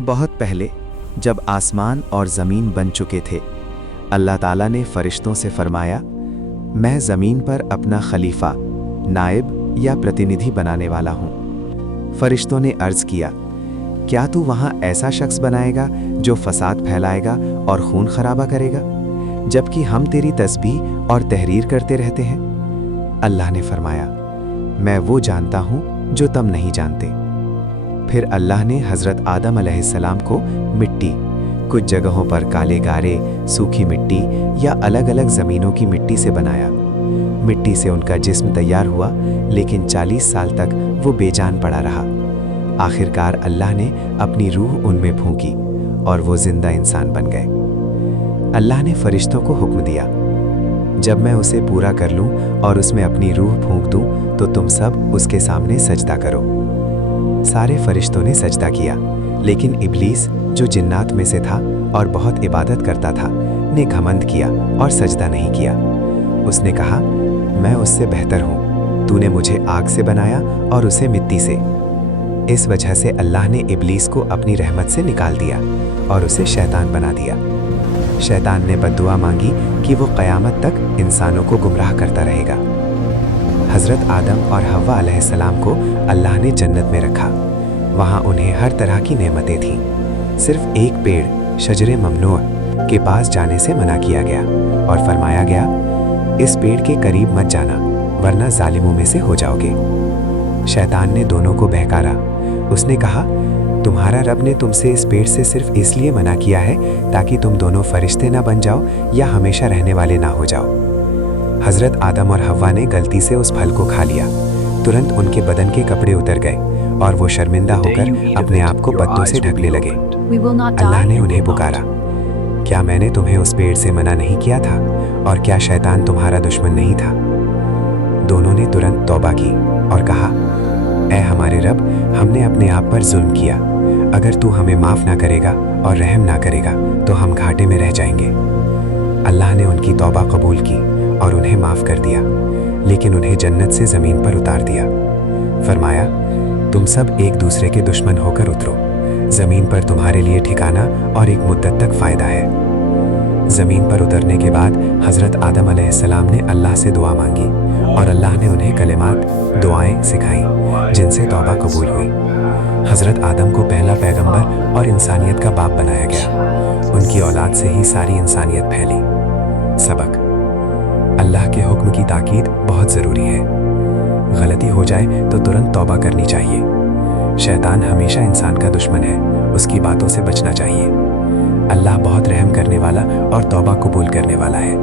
बहुत पहले जब आसमान और ज़मीन बन चुके थे, अल्लाह ताला ने फ़रिश्तों से फरमाया, मैं ज़मीन पर अपना खलीफा, नायब या प्रतिनिधि बनाने वाला हूँ। फ़रिश्तों ने अर्ज़ किया, क्या तू वहाँ ऐसा शख्स बनाएगा जो फसाद फैलाएगा और खून खराबा करेगा, जबकि हम तेरी तस्बीह और तहरीर करते रहते हैं? अल्लाह ने फरमाया, मैं वो जानता हूँ जो तुम नहीं जानते। फिर अल्लाह ने हज़रत आदम अलैहिस्सलाम को मिट्टी, कुछ जगहों पर काले गारे, सूखी मिट्टी या अलग अलग ज़मीनों की मिट्टी से बनाया। मिट्टी से उनका जिस्म तैयार हुआ, लेकिन 40 साल तक वो बेजान पड़ा रहा। आखिरकार अल्लाह ने अपनी रूह उनमें फूंकी और वो जिंदा इंसान बन गए। अल्लाह ने फरिश्तों को हुक्म दिया, जब मैं उसे पूरा कर लूं और उसमें अपनी रूह फूंक दूं तो तुम सब उसके सामने सजदा करो। सारे फरिश्तों ने सजदा किया, लेकिन इब्लीस जो जिन्नात में से था और बहुत इबादत करता था ने घमंड किया और सजदा नहीं किया। उसने कहा, मैं उससे बेहतर हूँ, तूने मुझे आग से बनाया और उसे मिट्टी से। इस वजह से अल्लाह ने इब्लीस को अपनी रहमत से निकाल दिया और उसे शैतान बना दिया। शैतान ने बद्दुआ मांगी कि वो क़यामत तक इंसानों को गुमराह करता रहेगा। हज़रत आदम और हव्वा अलैहिस्सलाम को अल्लाह ने जन्नत में रखा। वहाँ उन्हें हर तरह की नेमतें थीं। सिर्फ एक पेड़ शजरे ममनू के पास जाने से मना किया गया और फरमाया गया, इस पेड़ के करीब मत जाना वरना जालिमों में से हो जाओगे। शैतान ने दोनों को बहकारा। उसने कहा, तुम्हारा रब ने तुमसे इस पेड़ से सिर्फ इसलिए मना किया है ताकि तुम दोनों फरिश्ते ना बन जाओ या हमेशा रहने वाले ना हो जाओ। हज़रत आदम और हव्वा ने गलती से उस फल को खा लिया। तुरंत उनके बदन के कपड़े उतर गए और वो शर्मिंदा होकर अपने आप को पत्तों से ढकने लगे। अल्लाह ने उन्हें पुकारा, क्या मैंने तुम्हें उस पेड़ से मना नहीं किया था और क्या शैतान तुम्हारा दुश्मन नहीं था? दोनों ने तुरंत तौबा की और कहा, ऐ हमारे रब, हमने अपने आप पर जुल्म किया। अगर तू हमें माफ़ ना करेगा और रहम ना करेगा तो हम घाटे में रह जाएंगे। अल्लाह ने उनकी तौबा कबूल की और उन्हें माफ़ कर दिया, लेकिन उन्हें जन्नत से ज़मीन पर उतार दिया। फरमाया, तुम सब एक दूसरे के दुश्मन होकर उतरो। ज़मीन पर तुम्हारे लिए ठिकाना और एक मुद्दत तक फ़ायदा है। ज़मीन पर उतरने के बाद हज़रत आदम अलैहिस्सलाम ने अल्लाह से दुआ मांगी और अल्लाह ने उन्हें कलिमात, दुआएं सिखाईं जिनसे तौबा कबूल हुई। हज़रत आदम को पहला पैगंबर और इंसानियत का बाप बनाया गया। उनकी औलाद से ही सारी इंसानियत फैली। सबक: अल्लाह के हुक्म की ताकीद बहुत ज़रूरी है। गलती हो जाए तो तुरंत तौबा करनी चाहिए। शैतान हमेशा इंसान का दुश्मन है, उसकी बातों से बचना चाहिए। अल्लाह बहुत रहम करने वाला और तौबा कबूल करने वाला है।